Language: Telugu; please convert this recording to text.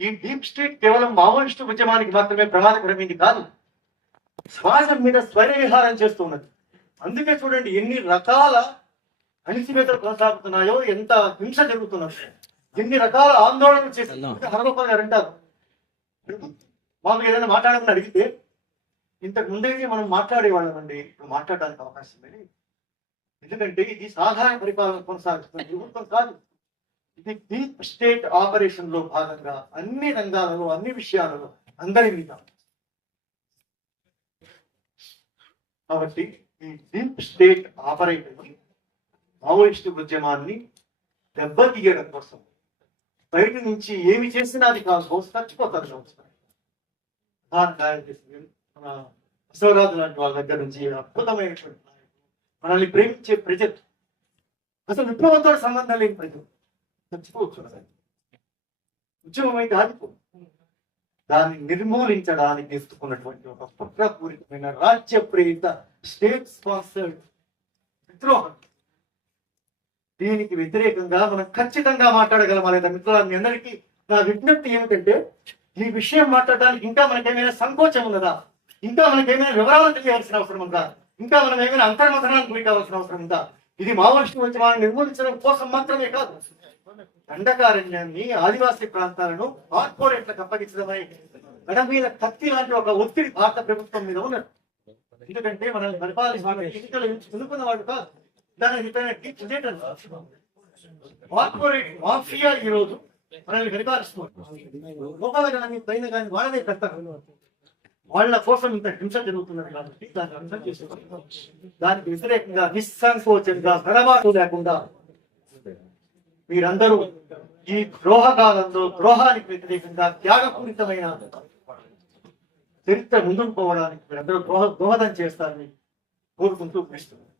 ఈ డీప్ స్టేట్ కేవలం మావోయిస్టు ఉద్యమానికి మాత్రమే ప్రమాదకరమైంది కాదు, సమాజం మీద స్వైర విహారం చేస్తున్నది. అందుకే చూడండి ఎన్ని రకాల అణిచివేతలు కొనసాగుతున్నాయో, ఎంత హింస జరుగుతున్నదో, ఎన్ని రకాల ఆందోళనలు చేసి హరగోపాల్ గారు అంటారు, మాకు ఏదైనా మాట్లాడమని అడిగితే ఇంతకు ముందైతే మనం మాట్లాడేవాళ్ళం అండి, ఇప్పుడు మాట్లాడడానికి అవకాశం లేదు. ఎందుకంటే ఇది సాధారణ పరిపాలన కొనసాగుతున్న ప్రభుత్వం కాదు, ఇది డీప్ స్టేట్ ఆపరేషన్ లో భాగంగా అన్ని రంగాలలో అన్ని విషయాలలో అందరి మీద. కాబట్టి ఈ డీప్ స్టేట్ ఆపరేటర్ మావోయిస్టు ఉద్యమాన్ని దెబ్బతీయడం కోసం బయట నుంచి ఏమి చేసినా అది కాదు, చచ్చిపోతారు. బసవరాజు లాంటి వాళ్ళ దగ్గర నుంచి అద్భుతమైనటువంటి మనల్ని ప్రేమించే ప్రజలు, అసలు విప్లవంతో సంబంధం లేని ప్రజలు చచ్చిపోవచ్చు. ఉద్యమం అయితే ఆగిపో. దాన్ని నిర్మూలించడానికి తీసుకున్నటువంటి ఒక కుట్రపూరితమైన రాజ్య ప్రేరిత స్టేట్ స్పాన్సర్డ్ విద్రోహం. దీనికి వ్యతిరేకంగా మనం ఖచ్చితంగా మాట్లాడగలమా లేదా? మిత్రులు, మీ అందరికీ నా విజ్ఞప్తి ఏమిటంటే, ఈ విషయం మాట్లాడడానికి ఇంకా మనకేమైనా సంకోచం ఉన్నదా? ఇంకా మనకేమైనా వివరాలు తెలియాల్సిన అవసరం ఉందా? ఇంకా మనం ఏమైనా అంతర్మథనానికి గురి కావాల్సిన అవసరం ఉందా? ఇది మావోయిస్టు ఉద్యమాన్ని నిర్మూలించడం కోసం మాత్రమే కాదు, దండకారణ్యాన్ని, ఆదివాసీ ప్రాంతాలను కార్పొరేట్లకు అప్పగించడమై మెడ మీద కత్తి లాంటి ఒక ఒత్తిడి భారత ప్రభుత్వం మీద ఉన్నది. ఎందుకంటే మనల్ని పరిపాలించుకున్న వాడు కాదు, దానికి కార్పొరేట్ మాఫియా ఈ రోజు మనల్ని పరిపాలిస్తున్నారు. పైన కానీ వాళ్ళనే పెడతారు. వాళ్ళ కోసం ఇంత హింస జరుగుతున్నది కాబట్టి దాన్ని అర్థం చేసుకోవాలి. దానికి వ్యతిరేకంగా నిస్సంకోచంగా తడబాటు లేకుండా మీరందరూ ఈ ద్రోహకాలంలో ద్రోహానికి వ్యతిరేకంగా త్యాగపూరితమైన చరిత్ర ముందుకు పోవడానికి మీరందరూ దోహదం చేస్తారని కోరుకుంటూ పిలుస్తున్నారు.